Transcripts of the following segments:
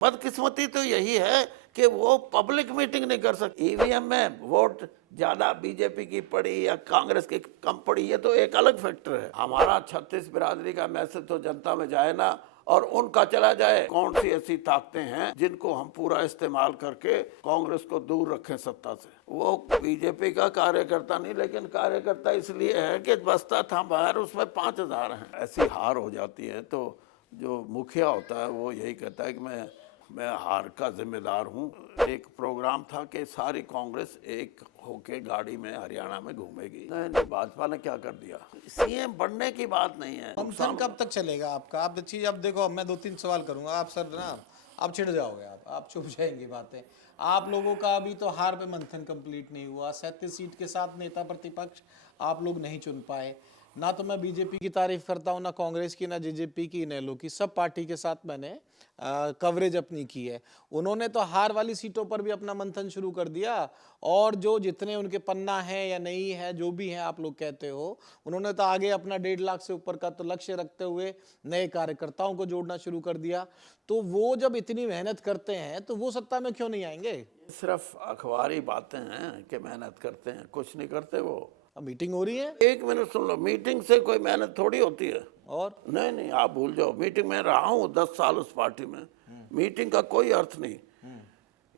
बदकिस्मती तो यही है कि वो पब्लिक मीटिंग नहीं कर सकती। ईवीएम में वोट ज्यादा बीजेपी की पड़ी या कांग्रेस की कम पड़ी, ये तो एक अलग फैक्टर है। हमारा 36 बिरादरी का मैसेज तो जनता में जाए ना, और उनका चला जाए। कौन सी ऐसी ताकतें हैं जिनको हम पूरा इस्तेमाल करके कांग्रेस को दूर रखें सत्ता से। वो बीजेपी का कार्यकर्ता नहीं, लेकिन कार्यकर्ता इसलिए है कि बस्ता था बाहर, उसमें 5000 हैं। ऐसी हार हो जाती है तो जो मुखिया होता है वो यही कहता है कि मैं हार का जिम्मेदार हूँ। एक प्रोग्राम था कि सारी कांग्रेस एक होके गाड़ी में हरियाणा में घूमेगी। नहीं, भाजपा ने क्या कर दिया। सीएम बनने की बात नहीं है। मंथन कब तक चलेगा आपका? आप चीज, अब देखो, अब मैं 2-3 सवाल करूंगा, आप सर ना आप चिढ़ जाओगे, आप चुप जाएंगी बातें। आप लोगों का अभी तो हार पे मंथन कंप्लीट नहीं हुआ। 37 सीट के साथ नेता प्रतिपक्ष आप लोग नहीं चुन पाए। ना तो मैं बीजेपी की तारीफ करता हूँ, ना कांग्रेस की, ना जेजेपी की, इनेलो की, सब पार्टी के साथ मैंने कवरेज अपनी की है। उन्होंने तो हार वाली सीटों पर भी अपना मंथन शुरू कर दिया, और जो जितने उनके पन्ना है या नहीं है, जो भी है आप लोग कहते हो, उन्होंने तो आगे अपना 1.5 लाख से ऊपर का तो लक्ष्य रखते हुए नए कार्यकर्ताओं को जोड़ना शुरू कर दिया। तो वो जब इतनी मेहनत करते हैं तो वो सत्ता में क्यों नहीं आएंगे? सिर्फ अखबारी बातें हैं कि मेहनत करते हैं, कुछ नहीं करते वो। अब मीटिंग हो रही है। एक मिनट सुन लो, मीटिंग से कोई मेहनत थोड़ी होती है। और नहीं नहीं, आप भूल जाओ। मीटिंग में रहा हूँ 10 साल उस पार्टी में, मीटिंग का कोई अर्थ नहीं।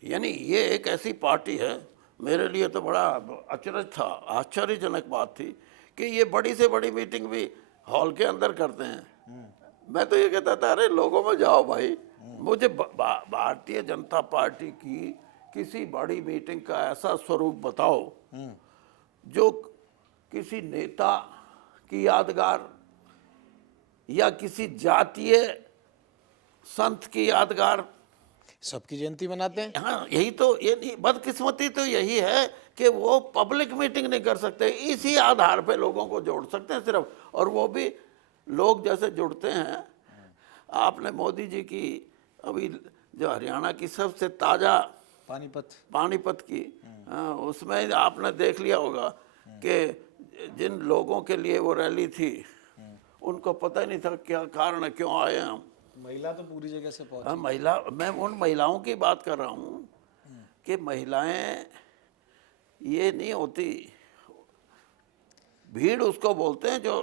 यानी ये एक ऐसी पार्टी है, मेरे लिए तो बड़ा अचरज था, आश्चर्यजनक बात थी कि ये बड़ी से बड़ी मीटिंग भी हॉल के अंदर करते हैं। मैं तो ये कहता था, अरे लोगों में जाओ भाई। मुझे भारतीय जनता पार्टी की किसी बड़ी मीटिंग का ऐसा स्वरूप बताओ जो किसी नेता की यादगार या किसी जातीय संत की यादगार। सबकी जयंती मनाते हैं। हाँ, यही तो, ये नहीं, बदकिस्मती तो यही है कि वो पब्लिक मीटिंग नहीं कर सकते। इसी आधार पे लोगों को जोड़ सकते हैं सिर्फ, और वो भी लोग जैसे जुड़ते हैं। आपने मोदी जी की अभी जो हरियाणा की सबसे ताज़ा पानीपत की, उसमें आपने देख लिया होगा कि जिन लोगों के लिए वो रैली थी उनको पता ही नहीं था क्या कारण है, क्यों आए हम। महिला तो पूरी जगह से पहुंची। महिला, मैं उन महिलाओं की बात कर रहा हूँ कि महिलाएं ये नहीं होती। भीड़ उसको बोलते हैं जो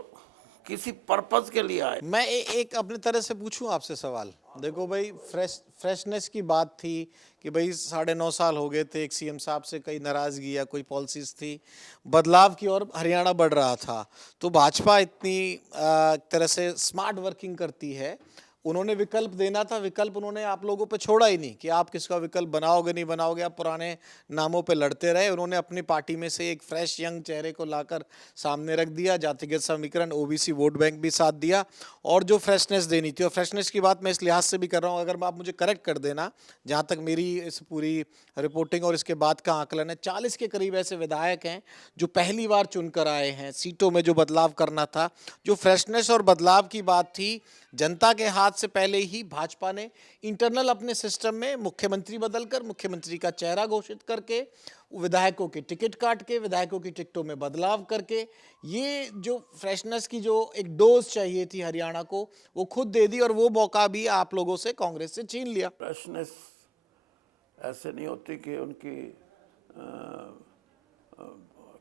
किसी पर्पस के लिए आए। मैं एक अपने तरह से पूछूं आपसे सवाल। देखो भाई, फ्रेशनेस की बात थी कि भाई 9.5 साल हो गए थे, एक सीएम साहब से कई नाराजगी या कोई पॉलिसीज थी, बदलाव की ओर हरियाणा बढ़ रहा था। तो भाजपा इतनी तरह से स्मार्ट वर्किंग करती है, उन्होंने विकल्प देना था, विकल्प उन्होंने आप लोगों पे छोड़ा ही नहीं कि आप किसका विकल्प बनाओगे नहीं बनाओगे, आप पुराने नामों पे लड़ते रहे। उन्होंने अपनी पार्टी में से एक फ्रेश यंग चेहरे को लाकर सामने रख दिया, जातिगत समीकरण, ओबीसी वोट बैंक भी साथ दिया, और जो फ्रेशनेस देनी थी। और फ्रेशनेस की बात मैं इस लिहाज से भी कर रहा हूँ, अगर आप मुझे करेक्ट कर देना, जहाँ तक मेरी इस पूरी रिपोर्टिंग और इसके बाद का आकलन है, 40 के करीब ऐसे विधायक हैं जो पहली बार चुनकर आए हैं। सीटों में जो बदलाव करना था, जो फ्रेशनेस और बदलाव की बात थी, जनता के हाथ से पहले ही भाजपा ने इंटरनल अपने सिस्टम में मुख्यमंत्री बदलकर, मुख्यमंत्री का चेहरा घोषित करके, विधायकों के टिकट काट के, विधायकों की टिकटों में बदलाव करके, ये जो फ्रेशनेस की जो एक डोज चाहिए थी हरियाणा को, वो खुद दे दी, और वो मौका भी आप लोगों से, कांग्रेस से छीन लिया। फ्रेशनेस ऐसे नहीं होती कि उनकी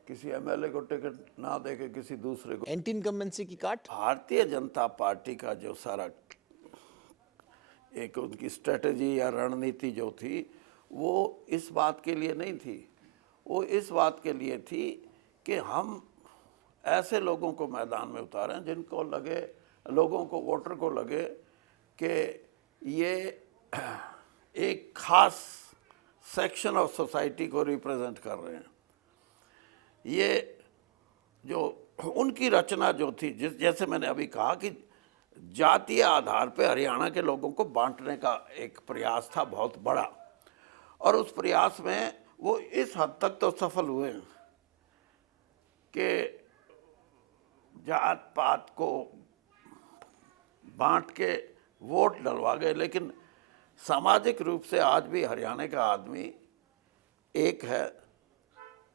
किसी एमएलए को टिकट ना दे के किसी दूसरे को। एंटी इनकम्बेंसी की काट। भारतीय जनता पार्टी का जो सारा एक उनकी स्ट्रेटजी या रणनीति जो थी, वो इस बात के लिए नहीं थी। वो इस बात के लिए थी कि हम ऐसे लोगों को मैदान में उतारें जिनको लगे, लोगों को, वोटर को लगे कि ये एक खास सेक्शन ऑफ सोसाइटी को रिप्रेजेंट कर रहे हैं। ये जो उनकी रचना जो थी, जैसे मैंने अभी कहा कि जातीय आधार पे हरियाणा के लोगों को बांटने का एक प्रयास था बहुत बड़ा, और उस प्रयास में वो इस हद तक तो सफल हुए कि जात पात को बांट के वोट डलवा गए। लेकिन सामाजिक रूप से आज भी हरियाणा का आदमी एक है,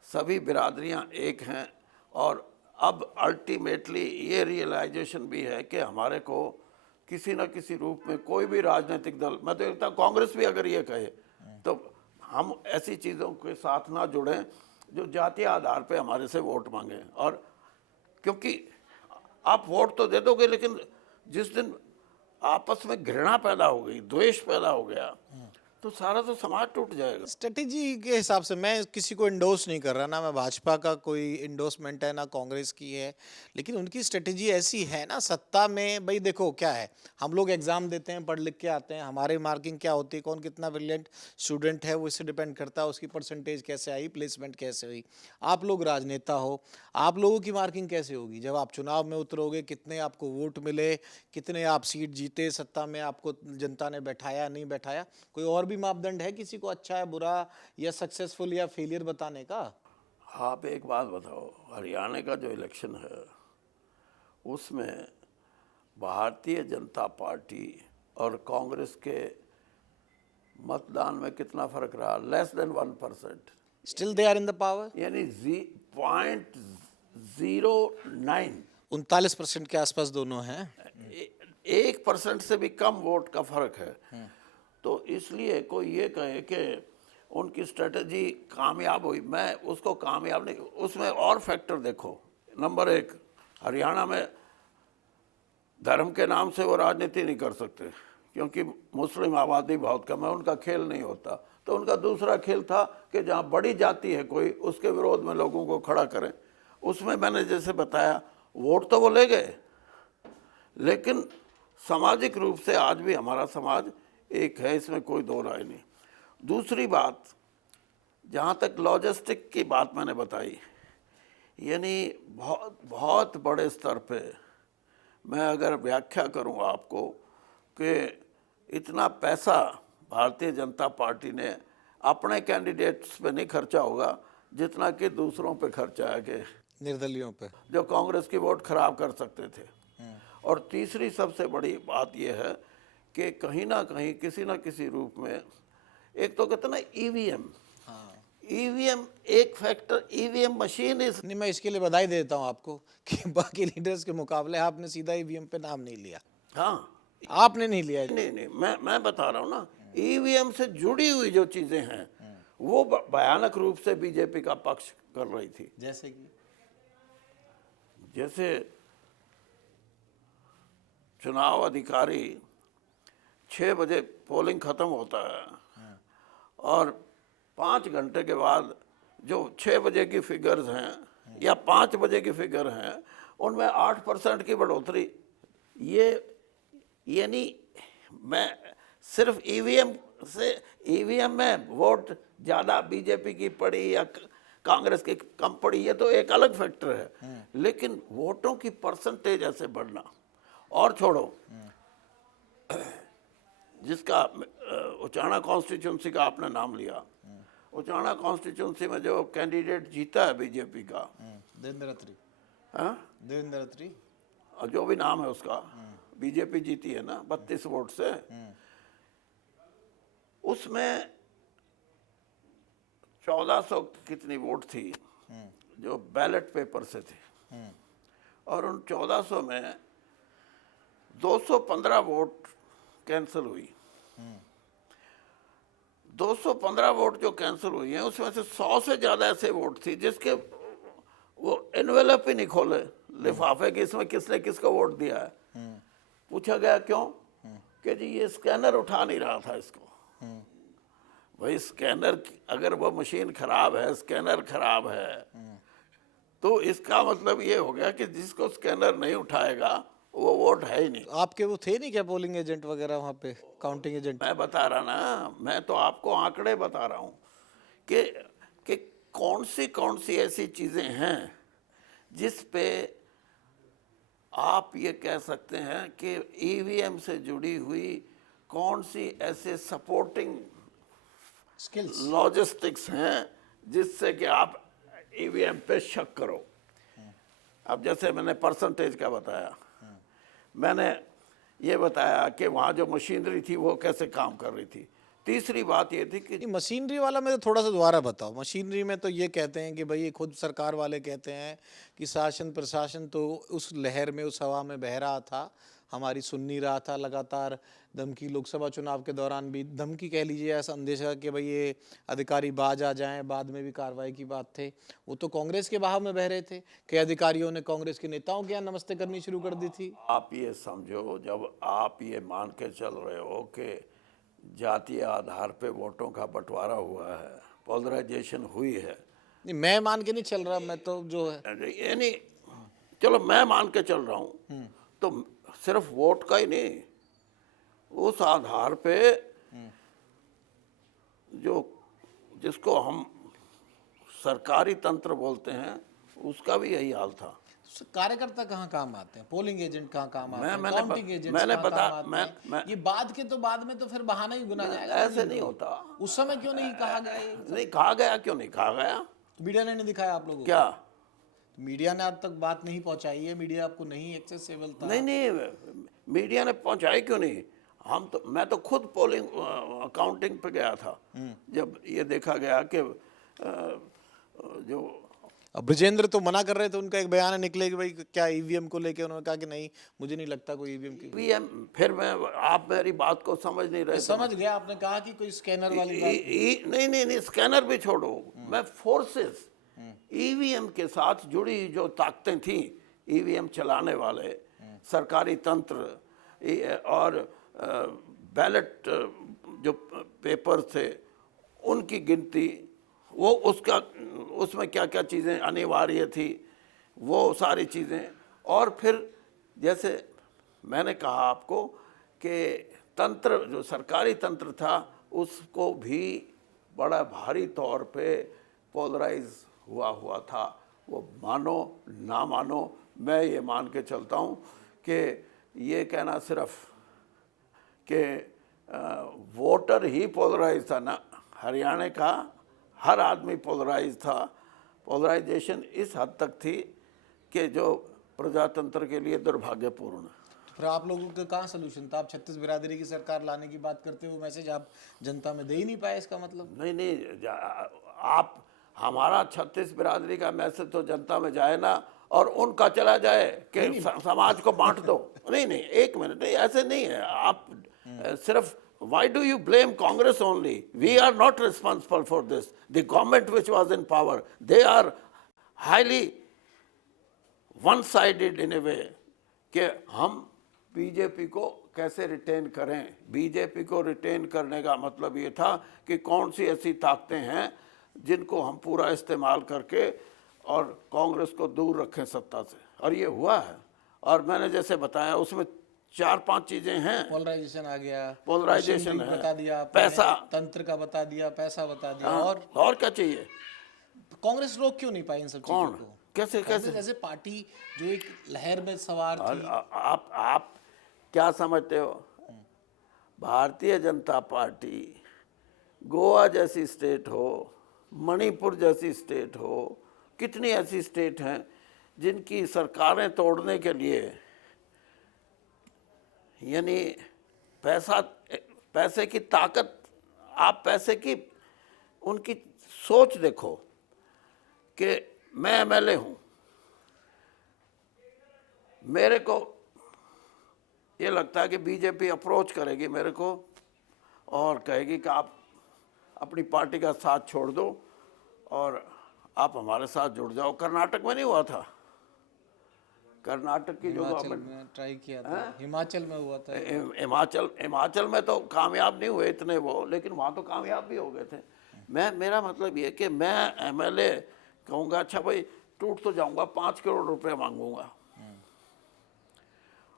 सभी बिरादरियां एक हैं, और अब अल्टीमेटली ये रियलाइजेशन भी है कि हमारे को किसी न किसी रूप में कोई भी राजनीतिक दल, मैं तो कहता हूं कांग्रेस भी अगर ये कहे तो हम ऐसी चीज़ों के साथ ना जुड़ें जो जातीय आधार पे हमारे से वोट मांगे। और क्योंकि आप वोट तो दे दोगे, लेकिन जिस दिन आपस में घृणा पैदा हो गई, द्वेष पैदा हो गया, तो सारा तो समाज टूट जाएगा। स्ट्रेटेजी के हिसाब से मैं किसी को इंडोर्स नहीं कर रहा, ना मैं भाजपा का कोई इंडोर्समेंट है ना कांग्रेस की है, लेकिन उनकी स्ट्रेटेजी ऐसी है ना सत्ता में। भाई देखो क्या है, हम लोग एग्जाम देते हैं, पढ़ लिख के आते हैं, हमारी मार्किंग क्या होती है, कौन कितना ब्रिलियंट स्टूडेंट है वो इससे डिपेंड करता है, उसकी परसेंटेज कैसे आई, प्लेसमेंट कैसे हुई। आप लोग राजनेता हो, आप लोगों की मार्किंग कैसे होगी जब आप चुनाव में उतरोगे, कितने आपको वोट मिले, कितने आप सीट जीते, सत्ता में आपको जनता ने बैठाया नहीं बैठाया, कोई और भी मापदंड है किसी को अच्छा है बुरा या सक्सेसफुल या फेलियर बताने का? आप एक बात बताओ, हरियाणा का जो इलेक्शन है उसमें भारतीय जनता पार्टी और कांग्रेस के मतदान में कितना फर्क रहा? Less than 1%। Still they are in the power. यानी 0.09, 39% के आसपास दोनों हैं। 1% से भी कम वोट का फर्क है। तो इसलिए कोई ये कहे कि उनकी स्ट्रेटजी कामयाब हुई, मैं उसको कामयाब नहीं, उसमें और फैक्टर देखो। नंबर एक, हरियाणा में धर्म के नाम से वो राजनीति नहीं कर सकते क्योंकि मुस्लिम आबादी बहुत कम है, उनका खेल नहीं होता। तो उनका दूसरा खेल था कि जहाँ बड़ी जाति है कोई, उसके विरोध में लोगों को खड़ा करें। उसमें मैंने जैसे बताया, वोट तो वो ले गए, लेकिन सामाजिक रूप से आज भी हमारा समाज एक है, इसमें कोई दो राय नहीं। दूसरी बात, जहाँ तक लॉजिस्टिक की बात मैंने बताई, यानी बहुत बहुत बड़े स्तर पे मैं अगर व्याख्या करूँ आपको कि इतना पैसा भारतीय जनता पार्टी ने अपने कैंडिडेट्स पे नहीं खर्चा होगा जितना कि दूसरों पे खर्चा है, कि निर्दलियों पे जो कांग्रेस की वोट खराब कर सकते थे। और तीसरी सबसे बड़ी बात यह है कि कहीं ना कहीं किसी ना किसी रूप में, एक तो कहते ना ईवीएम, ईवीएम एक फैक्टर, ईवीएम मशीन इज नहीं, मैं इसके लिए बधाई देता हूं आपको कि बाकी लीडर्स के मुकाबले आपने सीधा ईवीएम पे नाम नहीं लिया। हाँ, आपने नहीं लिया। नहीं, मैं बता रहा हूँ ना, ईवीएम से जुड़ी हुई जो चीजें हैं वो भयानक रूप से बीजेपी का पक्ष कर रही थी। जैसे चुनाव अधिकारी 6 बजे पोलिंग खत्म होता है और 5 घंटे के बाद जो 6 बजे की फिगर्स हैं या 5 बजे की फिगर हैं, उनमें 8% की बढ़ोतरी। ये यानी मैं सिर्फ ईवीएम में वोट ज़्यादा बीजेपी की पड़ी या कांग्रेस की कम पड़ी, ये तो एक अलग फैक्टर है, लेकिन वोटों की परसेंटेज ऐसे बढ़ना। और छोड़ो, जिसका उचाना कॉन्स्टिट्यूंसी का आपने नाम लिया, उचाना कॉन्स्टिट्यूंसी में जो कैंडिडेट जीता है बीजेपी का, देवेंद्र अत्री, और जो भी नाम है उसका, बीजेपी जीती है ना 32 वोट से, उसमें 1400 कितनी वोट थी जो बैलेट पेपर से थी, और उन 1400 में 215 वोट कैंसिल हुई। 215 वोट जो कैंसिल हुई हैं, उसमें से 100 से ज़्यादा ऐसे वोट थी जिसके वो एनवेलप ही नहीं खोले लिफाफे के, इसमें किसने किसको वोट दिया है। पूछा गया क्यों, कि जी ये स्कैनर उठा नहीं रहा था इसको। भाई स्कैनर, अगर वो मशीन खराब है, स्कैनर खराब है, तो इसका मतलब ये हो गया कि जिसको स्कैनर नहीं उठाएगा वो वोट है ही नहीं। आपके वो थे नहीं क्या पोलिंग एजेंट वगैरह वहाँ पे, काउंटिंग एजेंट? मैं बता रहा ना, मैं तो आपको आंकड़े बता रहा हूँ कि कौन सी ऐसी चीज़ें हैं जिस पे आप ये कह सकते हैं कि ईवीएम से जुड़ी हुई कौन सी ऐसे सपोर्टिंग स्किल्स, लॉजिस्टिक्स हैं जिससे कि आप ईवीएम पे शक करो। अब जैसे मैंने परसेंटेज का बताया, मैंने ये बताया कि वहाँ जो मशीनरी थी वो कैसे काम कर रही थी। तीसरी बात ये थी कि मशीनरी वाला में तो थोड़ा सा दोबारा बताओ। मशीनरी में तो ये कहते हैं कि भाई, ये खुद सरकार वाले कहते हैं कि शासन प्रशासन तो उस लहर में, उस हवा में बह रहा था, हमारी सुन नहीं रहा था, लगातार धमकी, लोकसभा चुनाव के दौरान भी धमकी कह लीजिए, ऐसा अंदेशा कि भाई ये अधिकारी बाज आ जाएं, बाद में भी कार्रवाई की बात थे। वो तो कांग्रेस के बहाव में बह रहे थे। कई अधिकारियों ने कांग्रेस के नेताओं के यहाँ नमस्ते करनी शुरू कर दी थी। आप ये समझो, जब आप ये मान के चल रहे हो कि जातीय आधार पे वोटों का बंटवारा हुआ है, पोलराइजेशन हुई है, नहीं, मैं मान के नहीं चल रहा, मैं तो जो है यानी चलो मैं मान के चल रहा हूँ, तो सिर्फ वोट का ही नहीं, उस आधार पे जो जिसको हम सरकारी तंत्र बोलते हैं उसका भी यही हाल था। कार्यकर्ता कहाँ काम आते हैं, पोलिंग एजेंट कहाँ काम आते हैं, मैंने काउंटिंग एजेंट मैंने कहाँ बता काम आते हैं? ये बाद के तो बाद में तो फिर बहाना ही गुना जाएगा। ऐसे नहीं होता। उस समय क्यों नहीं कहा गया ये? नहीं कहा गया, क्यों नहीं कहा गया? तो मीडिया ने नहीं दिखाया आप लोगों को? क्या मीडिया ने आज तक बात नहीं पहुंचाई है, मीडिया आपको नहीं एक्सेसिबल था? नहीं, मीडिया ने पहुंचाई क्यों नहीं? मैं तो खुद पोलिंग काउंटिंग पे गया था जब ये देखा गया कि जो अब ब्रजेंद्र तो मना कर रहे थे, उनका एक बयान निकले कि भाई क्या ईवीएम को लेके उन्होंने कहा कि नहीं, मुझे नहीं लगता कोई ईवीएम की। ईवीएम, फिर आप मेरी बात को समझ नहीं रहे। समझ गया, आपने कहा कि कोई स्कैनर वाली बात। नहीं, स्कैनर भी छोड़ो, मैं फोर्सेस, ईवीएम के साथ जुड़ी जो ताकतें थी, ईवीएम चलाने वाले सरकारी तंत्र और बैलेट जो पेपर थे उनकी गिनती, वो उसमें क्या क्या चीज़ें अनिवार्य थी, वो सारी चीज़ें। और फिर जैसे मैंने कहा आपको कि तंत्र जो सरकारी तंत्र था उसको भी बड़ा भारी तौर पे पोलराइज हुआ था। वो मानो ना मानो, मैं ये मान के चलता हूँ कि ये कहना सिर्फ कि वोटर ही पोलराइज था ना, हरियाणा का हर आदमी पोलराइज था। पोलराइजेशन इस हद तक थी कि जो प्रजातंत्र के लिए दुर्भाग्यपूर्ण है। फिर आप लोगों का कहाँ सोल्यूशन था? आप 36 बिरादरी की सरकार लाने की बात करते हो, मैसेज आप जनता में दे ही नहीं पाए, इसका मतलब? नहीं, आप हमारा 36 बिरादरी का मैसेज तो जनता में जाए ना, और उनका चला जाए कि समाज को बांट दो। नहीं, एक मिनट, नहीं, ऐसे नहीं है। आप सिर्फ why do you blame Congress only? We are not responsible for this. The government which was in power, they are highly one-sided in a way कि हम बीजेपी को कैसे रिटेन करें। बीजेपी को रिटेन करने का मतलब ये था कि कौन सी ऐसी ताकतें हैं जिनको हम पूरा इस्तेमाल करके और कांग्रेस को दूर रखें सत्ता से, और ये हुआ है। और मैंने जैसे बताया उसमें 4-5 चीजें हैं। पोलराइजेशन आ गया, पोलराइजेशन है, बता दिया, पैसा, तंत्र का बता दिया, पैसा बता दिया। और क्या चाहिए? कांग्रेस रोक क्यों नहीं पाई इन सब चीजों को? कैसे जैसे पार्टी जो एक लहर में सवार थी। आप क्या समझते हो? भारतीय जनता पार्टी गोवा जैसी स्टेट हो, मणिपुर जैसी स्टेट हो, कितनी ऐसी स्टेट हैं जिनकी सरकारें तोड़ने के लिए, यानी पैसे की ताकत, आप पैसे की उनकी सोच देखो कि मैं एमएलए हूँ, मेरे को ये लगता है कि बीजेपी अप्रोच करेगी मेरे को और कहेगी कि आप अपनी पार्टी का साथ छोड़ दो और आप हमारे साथ जुड़ जाओ। कर्नाटक में नहीं हुआ था? कर्नाटक की जो गवर्नमेंट ट्राई किया था, हिमाचल में हुआ था। हिमाचल में तो कामयाब नहीं हुए इतने वो, लेकिन वहाँ तो कामयाब भी हो गए थे। मेरा मतलब ये कि मैं एमएलए कहूँगा अच्छा भाई टूट तो जाऊँगा, 5 करोड़ रुपए मांगूंगा,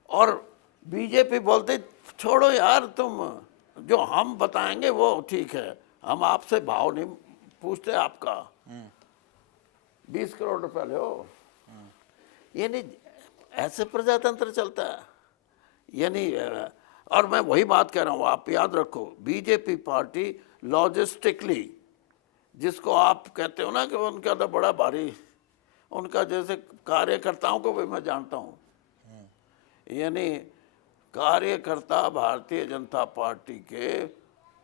और बीजेपी बोलते छोड़ो यार, तुम जो हम बताएंगे वो ठीक है, हम आपसे भाव नहीं पूछते आपका, 20 करोड़ रुपए लो। यानी ऐसे प्रजातंत्र चलता है। यानी और मैं वही बात कह रहा हूँ, आप याद रखो, बीजेपी पार्टी लॉजिस्टिकली, जिसको आप कहते हो ना कि उनका तो बड़ा भारी, उनका जैसे कार्यकर्ताओं को भी मैं जानता हूँ, यानी कार्यकर्ता भारतीय जनता पार्टी के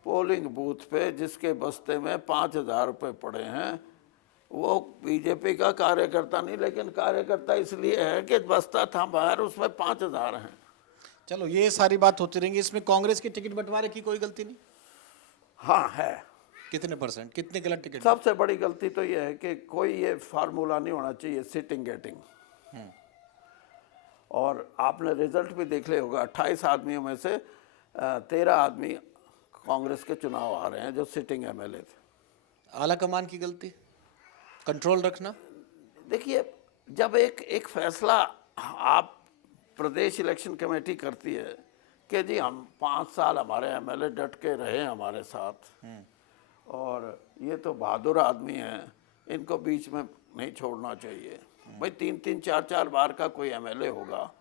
पोलिंग बूथ पे जिसके बस्ते में 5,000 रुपये पड़े हैं, वो बीजेपी का कार्यकर्ता नहीं, लेकिन कार्यकर्ता इसलिए है कि बस्ता था बाहर, उसमें 5,000 हैं। चलो ये सारी बात होती रहेंगी, इसमें कांग्रेस के टिकट बंटवारे की कोई गलती नहीं? हाँ है। कितने परसेंट, कितने गलत टिकट? सबसे बड़ी गलती तो ये है कि कोई ये फार्मूला नहीं होना चाहिए सिटिंग गेटिंग। और आपने रिजल्ट भी देख लिया होगा, 28 आदमियों में से 13 आदमी कांग्रेस के चुनाव आ रहे हैं जो सिटिंग एमएलए थे। आला कमान की गलती, कंट्रोल रखना। देखिए, जब एक फैसला आप प्रदेश इलेक्शन कमेटी करती है कि जी हम 5 साल हमारे एमएलए डट के रहे हमारे साथ, और ये तो बहादुर आदमी हैं, इनको बीच में नहीं छोड़ना चाहिए। भाई 3-3, 4-4 बार का कोई एमएलए होगा,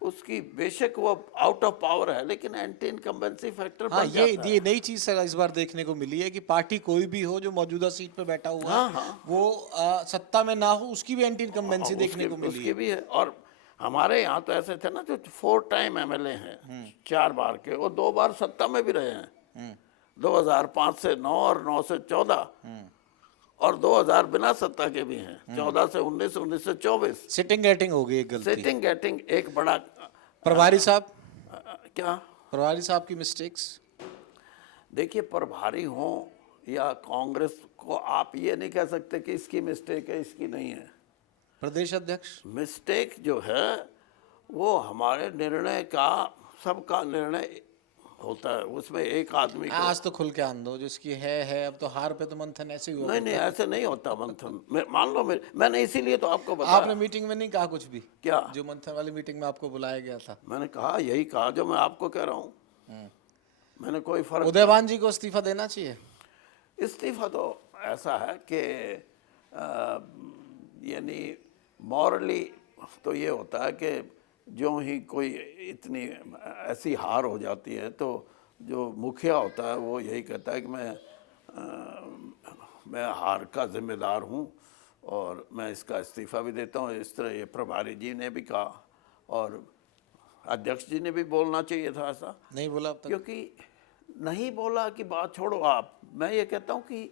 उसकी बेशक वो आउट ऑफ पावर है, लेकिन एंटी इनकम्बेंसी फैक्टर हाँ, बढ़ जाता है। ये नई चीज इस बार देखने को मिली है कि पार्टी कोई भी हो जो मौजूदा सीट पे बैठा हुआ है, वो सत्ता में ना हो, उसकी भी एंटी इनकम्बेंसी देखने को मिली उसकी है। भी है। और हमारे यहाँ तो ऐसे थे ना जो 4 टाइम एमएलए हैं, 4 बार के, वो 2 बार सत्ता में भी रहे हैं, 2005 से 9 और 9 से 14, और 2000 बिना सत्ता के भी हैं, 14 से 19, 19 से 24। सिटिंग गेटिंग हो गई एक गलती। सिटिंग गेटिंग एक बड़ा प्रभारी साहब, क्या, प्रभारी साहब की मिस्टेक्स। देखिए प्रभारी हो या कांग्रेस को आप ये नहीं कह सकते कि इसकी मिस्टेक है, इसकी नहीं है। प्रदेश अध्यक्ष, मिस्टेक जो है वो हमारे निर्णय का, सबका निर्णय होता है, उसमें एक आदमी को। आज तो खुल के आन दो, जिसकी है, अब तो हार पे तो मंथन ऐसे ही हुआ। नहीं, ऐसे नहीं होता मंथन। मान लो मैंने इसीलिए तो आपको बताया। आपने मीटिंग में नहीं कहा कुछ भी? क्या? जो मंथन वाली मीटिंग में आपको बुलाया गया था। मैंने कहा, यही कहा जो मैं आपको कह रहा हूँ। मैंने कोई फर्क। उदयवान जी को इस्तीफा देना चाहिए। इस्तीफा तो ऐसा है कि यानी मॉरली तो ये होता है कि जो ही कोई इतनी ऐसी हार हो जाती है तो जो मुखिया होता है वो यही कहता है कि मैं हार का जिम्मेदार हूँ और मैं इसका इस्तीफा भी देता हूँ। इस तरह ये प्रभारी जी ने भी कहा और अध्यक्ष जी ने भी बोलना चाहिए था ऐसा। नहीं बोला अब तक। क्योंकि नहीं बोला कि बात छोड़ो आप, मैं ये कहता हूँ कि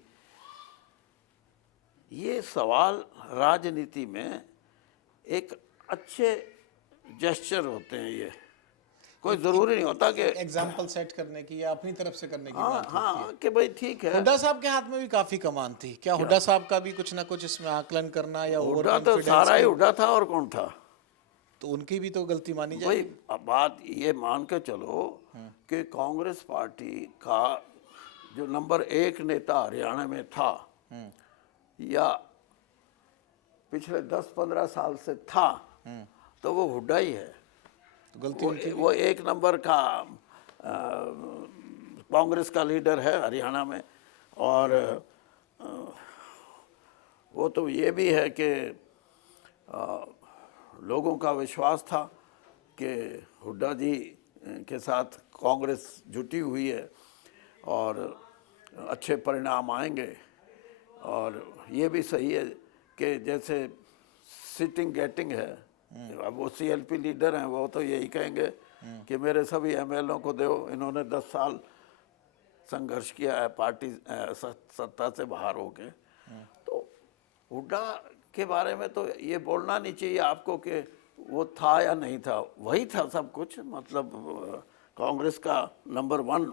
ये सवाल राजनीति में एक अच्छे जेस्चर होते हैं। ये कोई ज़रूरी नहीं होता कि एग्जाम्पल सेट करने की या अपनी तरफ से करने की हाँ बात होती है। हाँ कि भाई ठीक है। हुड्डा साहब के हाथ में भी काफी कमान थी, क्या हुड्डा साहब का भी कुछ ना कुछ इसमें आकलन करना या ओवर हुड्डा तो सारा ही हुड्डा था, और कौन था? तो उनकी भी तो गलती मानी जाए। भाई अब बात ये मान के चलो कि कांग्रेस पार्टी का जो नंबर 1 नेता हरियाणा में था या पिछले 10-15 साल से था, तो वो हुड्डा ही है। तो गलती वो 1 नंबर का कांग्रेस का लीडर है हरियाणा में। और वो तो ये भी है कि लोगों का विश्वास था कि हुड्डा जी के साथ कांग्रेस जुटी हुई है और अच्छे परिणाम आएंगे। और ये भी सही है कि जैसे सिटिंग गेटिंग है, अब वो सीएलपी लीडर हैं, वो तो यही कहेंगे कि मेरे सभी एमएलओ को दो, इन्होंने 10 साल संघर्ष किया है पार्टी सत्ता से बाहर होके। तो हुड्डा के बारे में तो ये बोलना नहीं चाहिए आपको कि वो था या नहीं था, वही था सब कुछ। मतलब कांग्रेस का नंबर 1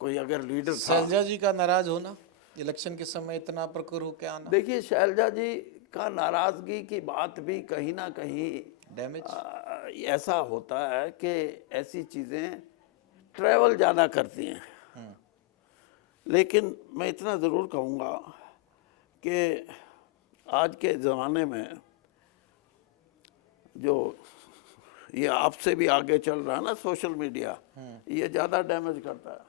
कोई अगर लीडर था। शैलजा जी का नाराज होना इलेक्शन के समय, इतना प्रखर होकर आना। देखिए शैलजा जी का नाराजगी की बात भी कहीं ना कहीं डैमेज ऐसा होता है कि ऐसी चीज़ें ट्रैवल ज़्यादा करती हैं। लेकिन मैं इतना ज़रूर कहूँगा कि आज के ज़माने में जो ये आपसे भी आगे चल रहा है ना सोशल मीडिया, ये ज़्यादा डैमेज करता है।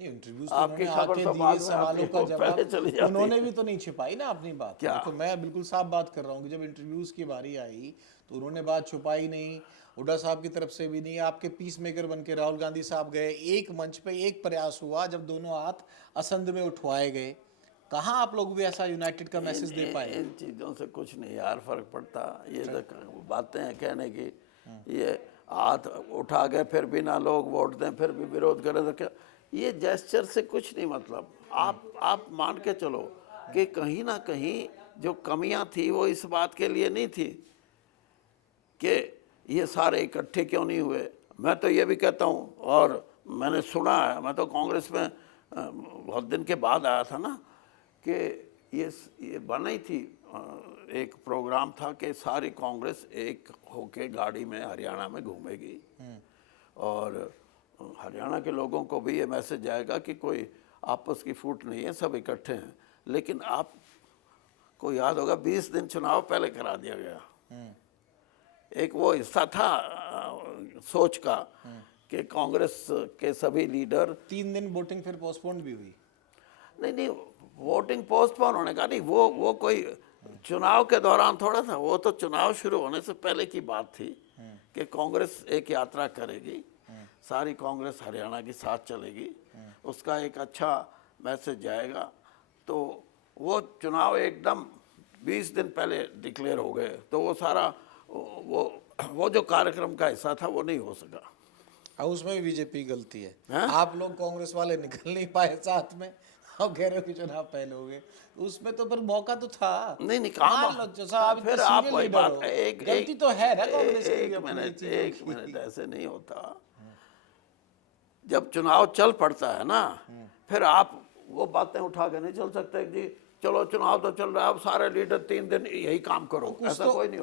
इंटरव्यूज आपकी खबर तो बाद में सवालों का पहले चली जवाब जाती उन्होंने भी तो नहीं छिपाई ना अपनी बात। क्या? देखो मैं बिल्कुल साफ बात कर रहा हूँ कि जब इंटरव्यूज की बारी आई तो उन्होंने बात छुपाई नहीं, हुड्डा साहब की तरफ से भी नहीं। आपके पीस मेकर बन के राहुल गांधी साहब गए, एक मंच पे एक प्रयास हुआ जब दोनों हाथ असंध में उठवाए गए। कहाँ आप लोग भी ऐसा यूनाइटेड का मैसेज दे पाए? इन चीज़ों से कुछ नहीं यार फर्क पड़ता। ये तो बातें हैं कहने की, ये हाथ उठा के फिर भी ना लोग वोट दें फिर भी विरोध करें तो क्या, ये जेस्चर से कुछ नहीं मतलब। आप मान के चलो कि कहीं ना कहीं जो कमियां थी वो इस बात के लिए नहीं थी कि ये सारे इकट्ठे क्यों नहीं हुए। मैं तो ये भी कहता हूँ, और मैंने सुना है, मैं तो कांग्रेस में बहुत दिन के बाद आया था ना, कि ये बनी थी, एक प्रोग्राम था कि सारी कांग्रेस एक होके गाड़ी में हरियाणा में घूमेगी, और हरियाणा के लोगों को भी ये मैसेज जाएगा कि कोई आपस की फूट नहीं है, सब इकट्ठे हैं। लेकिन आपको याद होगा 20 दिन चुनाव पहले करा दिया गया। एक वो हिस्सा था सोच का कि कांग्रेस के सभी लीडर 3 दिन वोटिंग फिर पोस्टपोन भी हुई। नहीं, वोटिंग पोस्टपोन होने का नहीं, वो कोई चुनाव के दौरान थोड़ा था, वो तो चुनाव शुरू होने से पहले की बात थी कि कांग्रेस एक यात्रा करेगी, सारी कांग्रेस हरियाणा के साथ चलेगी, उसका एक अच्छा मैसेज जाएगा। तो वो चुनाव एकदम 20 दिन पहले डिक्लेयर हो गए, तो वो सारा वो जो कार्यक्रम का हिस्सा था वो नहीं हो सका। और उसमें भी बीजेपी की गलती है। हाँ? आप लोग कांग्रेस वाले निकल नहीं पाए साथ में, आप कह रहे हो कि चुनाव पहले हो गए, उसमें तो फिर मौका तो था। नहीं कहाँ मान लो जो साहब फिर इतने आप सीनियर वही लीडर बात, हो, एक गलती तो है ना कांग्रेस की एक अपनी मिनट चीजों एक की। मिनट ऐसे नहीं होता। जब चुनाव चल पड़ता है ना, फिर आप वो बातें उठा के नहीं चल सकते जी चलो चुनाव तो चल रहा है, अब सारे लीडर 3 दिन यही काम करो, ऐसा कोई नहीं।